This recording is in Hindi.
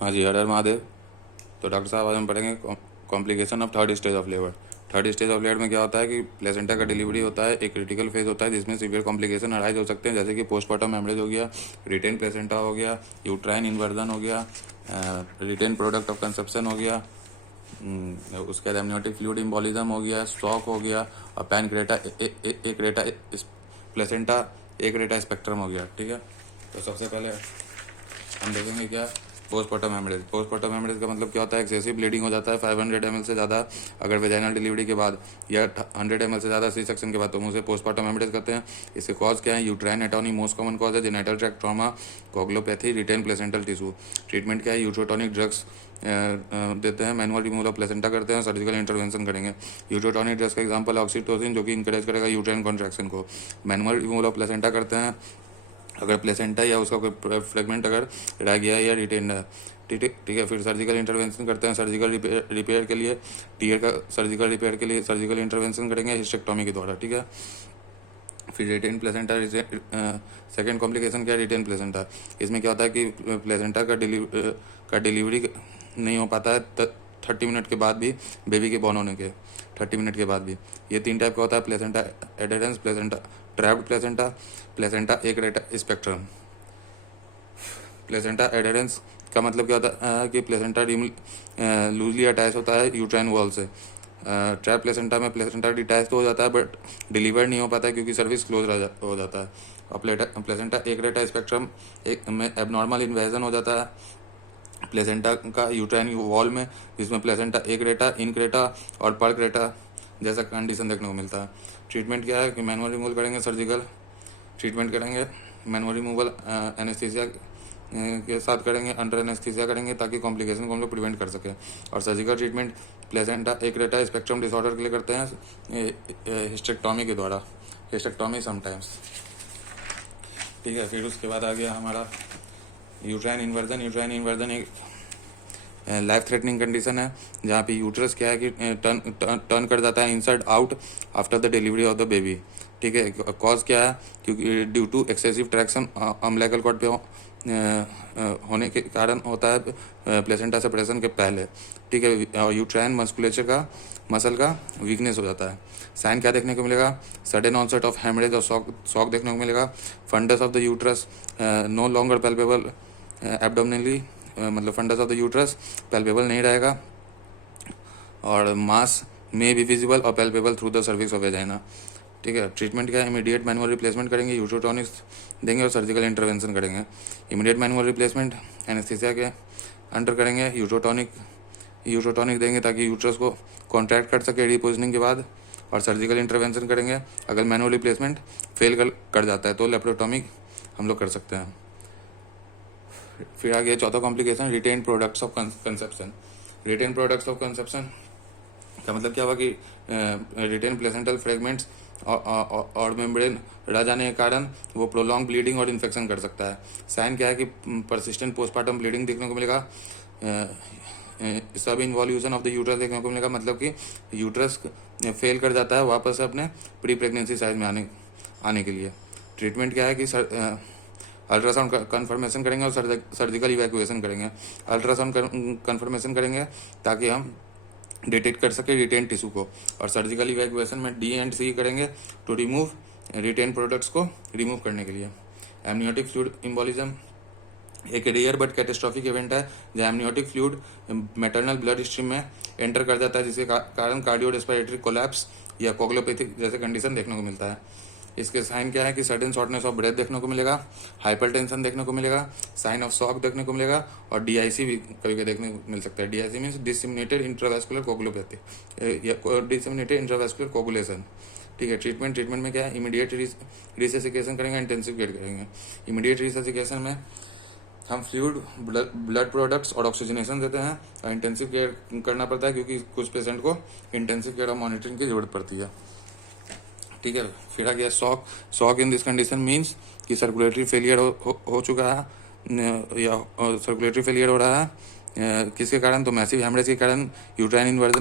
हाँ जी, हर हर महादेव। तो डॉक्टर साहब आज हम पढ़ेंगे complication of third stage of labour. Third stage of labour में क्या होता है कि प्लेसेंटा का डिलीवरी होता है, एक क्रिटिकल फेज होता है जिसमें सीवियर कॉम्प्लिकेशन अराइज हो सकते हैं, जैसे कि पोस्टमार्टम हेमरेज हो गया, रिटेन प्लेसेंटा हो गया, यूट्राइन इन्वर्जन हो गया, रिटेन प्रोडक्ट ऑफ कंसेप्शन हो गया, उसके बाद एमनियोटिक फ्लूइड इम्बोलिज्म हो गया, शॉक हो गया, और पैनक्रेटा एक रेटा प्लेसेंटा एक रेटा स्पेक्ट्रम हो गया। ठीक है, तो सबसे पहले हम देखेंगे क्या पोस्टमार्टम हेमरेज। पोस्टमार्टम हेमरेज का मतलब क्या होता है? एक्सेसिव ब्लीडिंग हो जाता है 500 ml से ज़्यादा अगर वेजाइनल डिलीवरी के बाद, या 100 ml से ज़्यादा सी सेक्शन के बाद, तो हम उसे पोस्टमार्टम हेमरेज कहते हैं। इसके कॉज क्या है? Uterine atony most common cause है, genital tract trauma, coagulopathy, retain placental tissue. Treatment क्या है? यूट्रोटॉनिक ड्रग्स देते हैं, मैनुअल रिमूवल ऑफ प्लेसेंटा करते हैं, सर्जिकल इंटरवेंशन करेंगे। यूट्रोटॉनिक ड्रग्स का एग्जांपल है ऑक्सीटोसिन, जो कि इंकरेज करेगा यूट्राइन कॉन्ट्रैक्शन को। मैनुअल रिमूवल ऑफ प्लेसेंटा करते हैं अगर प्लेसेंटा या उसका कोई फ्रेगमेंट अगर रह गया या रिटेन है। ठीक है, फिर सर्जिकल इंटरवेंशन करते हैं सर्जिकल रिपेयर के लिए, टीयर का सर्जिकल रिपेयर के लिए सर्जिकल इंटरवेंशन करेंगे हिस्टेक्टोमी के द्वारा। ठीक है, फिर रिटेन प्लेसेंटा। सेकेंड कॉम्प्लिकेशन क्या है? Retained placenta. इसमें क्या होता है कि प्लेसेंटा का डिलीवरी नहीं हो पाता है 30 मिनट के बाद भी, बेबी के बॉर्न होने के 30 मिनट के बाद भी। ये 3 टाइप का होता है: placenta adherence, placenta trapped placenta, placenta accreta spectrum. Placenta एडेरेंस का मतलब क्या होता है कि प्लेसेंटा लूजली अटैच होता है यूट्राइन वॉल से। ट्रैप प्लेसेंटा में प्लेसेंटा डिटैच तो हो जाता है बट डिलीवर नहीं हो पाता है क्योंकि सर्विस क्लोज हो जाता है। और प्लेसेंटा एक रेटा स्पेक्ट्रम एक में एबनॉर्मल इन्वेजन हो जाता है प्लेसेंटा का यूट्राइन वॉल में, जिसमें प्लेसेंटा एक रेटा, इनक्रेटा और पर क्रेटा जैसा कंडीशन देखने को मिलता है। ट्रीटमेंट क्या है कि मैनुअल रिमूवल करेंगे, सर्जिकल ट्रीटमेंट करेंगे, मैनुअल रिमूवल एनेस्थीसिया के साथ करेंगे, अंडर एनेस्थीसिया करेंगे ताकि कॉम्प्लिकेशन को हम लोग प्रिवेंट कर सकें। और surgical treatment placenta accreta spectrum disorder के लिए करते हैं हिस्टेक्टोमी के द्वारा, हिस्टेक्टोमी समटाइम्स। ठीक है, फिर उसके बाद आ गया हमारा यूट्राइन इन्वर्जन। यूट्राइन इन्वर्जन एक लाइफ थ्रेटनिंग कंडीशन है जहाँ पे यूट्रस क्या है कि टर्न कर जाता है inside out after the delivery of the baby. ठीक है, कॉज क्या है? क्योंकि due to excessive traction umbilical cord पे होने के कारण होता है प्लेसेंटा सेपरेशन के पहले। ठीक है, यूट्राइन मस्कुलेचर का मसल का वीकनेस हो जाता है। साइन क्या देखने को मिलेगा? सडन ऑनसेट ऑफ हेमरेज और शॉक देखने को मिलेगा। Fundus of the uterus no longer palpable abdominally, मतलब fundus of the uterus palpable नहीं रहेगा, और मास में बी विजिबल और palpable through the cervix of vagina. ठीक है, ट्रीटमेंट क्या है? इमीडिएट मैनुअल रिप्लेसमेंट करेंगे, यूट्रोटॉनिक्स देंगे और सर्जिकल इंटरवेंशन करेंगे। इमीडिएट मैनुअल रिप्लेसमेंट एनेस्थीसिया के अंडर करेंगे, यूट्रोटॉनिक देंगे ताकि यूट्रस को कॉन्ट्रैक्ट कर सके रिपोजिशनिंग के बाद, और सर्जिकल इंटरवेंशन करेंगे। अगर मैनुअल रिप्लेसमेंट फेल कर जाता है तो लेप्रोटॉमिक हम लोग कर सकते हैं। फिर आगे चौथा complication retained products of conception. Retained products of conception का मतलब क्या हुआ कि रिटेन प्लेसेंटल फ्रेगमेंट्स और मेम्ब्रेन रह जाने के कारण वो प्रोलॉन्ग ब्लीडिंग और इन्फेक्शन कर सकता है। साइन क्या है कि परसिस्टेंट पोस्टमार्टम ब्लीडिंग देखने को मिलेगा, सब इन्वॉल्यूशन ऑफ द यूट्रस देखने को मिलेगा, मतलब कि यूट्रस फेल कर जाता है वापस से अपने प्री प्रेगनेंसी साइज में आने के लिए। ट्रीटमेंट क्या है कि अल्ट्रासाउंड कन्फर्मेशन करेंगे और सर्जिकल इवैक्यूएशन करेंगे। अल्ट्रासाउंड कन्फर्मेशन करेंगे ताकि हम डिटेक्ट कर सके रिटेन टिश्यू को, और सर्जिकल इवैक्यूएशन में डी एंड सी करेंगे टू रिमूव रिटेन प्रोडक्ट्स को रिमूव करने के लिए। एमनियोटिक फ्लूइड इम्बोलिज्म एक रेयर बट कैटेस्ट्रॉफिक इवेंट है जहाँ amniotic fluid maternal blood stream में एंटर कर जाता है, जिसके कारण कार्डियो रेस्पिरेटरी कोलैप्स या कोगलोपैथिक जैसे कंडीशन देखने को मिलता है। इसके साइन क्या है कि सडन शॉर्टनेस ऑफ ब्रेथ देखने को मिलेगा, हाइपरटेंशन देखने को मिलेगा, साइन ऑफ शॉक देखने को मिलेगा, और डीआईसी भी कभी कभी देखने को मिल सकता है। DIC means disseminated intravascular coagulopathy या डिसमिनेटेड इंट्रावेस्कुलर कोगुलेशन। ठीक है, ट्रीटमेंट में क्या है? इमीडिएट रिससिकेशन करेंगे, इंटेंसिव केयर करेंगे। इमीडिएट रिससिकेशन में हम फ्लूइड, ब्लड प्रोडक्ट्स और ऑक्सीजनेशन देते हैं, और इंटेंसिव केयर करना पड़ता है क्योंकि कुछ पेशेंट को इंटेंसिव केयर और मॉनिटरिंग की जरूरत पड़ती है। ठीक है, फिर आ गया shock in this condition means कि सर्कुलेटरी फेलियर हो चुका है या सर्कुलेटरी फेलियर हो रहा है किसके कारण? तो मैसिव हेमरेज के कारण यूट्राइन इन्वर्जन